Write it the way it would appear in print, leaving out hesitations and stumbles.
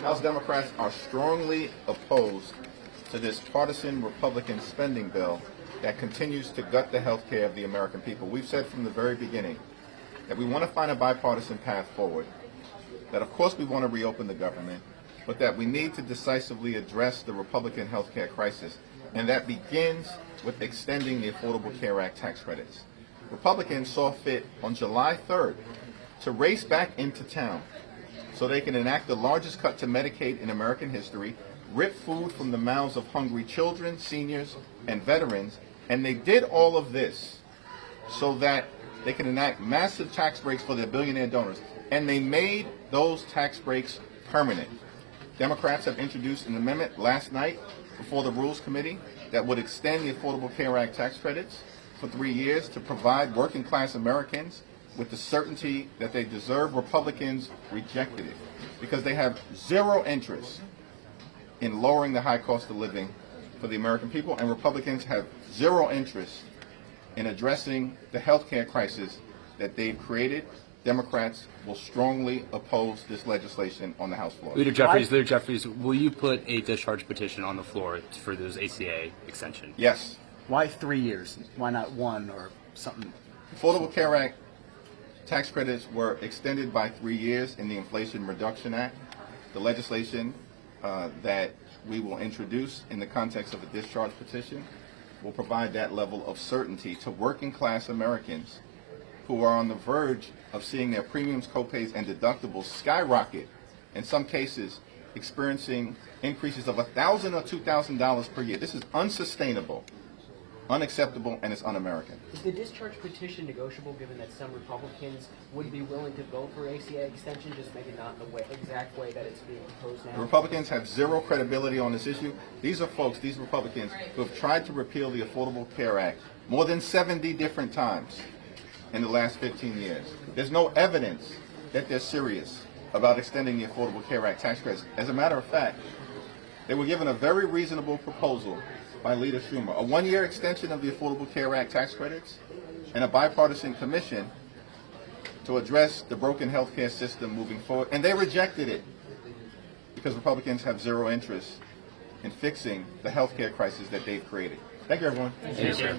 House Democrats are strongly opposed to this partisan Republican spending bill that continues to gut the health care of the American people. We've said from the very beginning that we want to find a bipartisan path forward, that of course we want to reopen the government, but that we need to decisively address the Republican health care crisis, and that begins with extending the Affordable Care Act tax credits. Republicans saw fit on July 3rd to race back into town so they can enact the largest cut to Medicaid in American history, rip food from the mouths of hungry children, seniors, and veterans, and they did all of this so that they can enact massive tax breaks for their billionaire donors, and they made those tax breaks permanent. Democrats have introduced an amendment last night before the Rules Committee that would extend the Affordable Care Act tax credits for 3 years to provide working class Americans with the certainty that they deserve. Republicans rejected it because they have zero interest in lowering the high cost of living for the American people, and Republicans have zero interest in addressing the health care crisis that they've created. Democrats will strongly oppose this legislation on the House floor. Leader Jeffries, will you put a discharge petition on the floor for those ACA extension? Yes. Why 3 years? Why not one or something? Affordable Care Act tax credits were extended by 3 years in the Inflation Reduction Act. The legislation that we will introduce in the context of a discharge petition will provide that level of certainty to working class Americans who are on the verge of seeing their premiums, copays, and deductibles skyrocket, in some cases experiencing increases of $1,000 or $2,000 per year. This is unsustainable, unacceptable, and it's un-American. Is the discharge petition negotiable, given that some Republicans would be willing to vote for ACA extension, just maybe not in the exact way that it's being proposed now? The Republicans have zero credibility on this issue. These are folks, these Republicans, who have tried to repeal the Affordable Care Act more than 70 different times in the last 15 years. There's no evidence that they're serious about extending the Affordable Care Act tax credits. As a matter of fact, they were given a very reasonable proposal by Leader Schumer, a 1-year extension of the Affordable Care Act tax credits and a bipartisan commission to address the broken health care system moving forward, and they rejected it because Republicans have zero interest in fixing the health care crisis that they've created. Thank you, everyone. Thank you.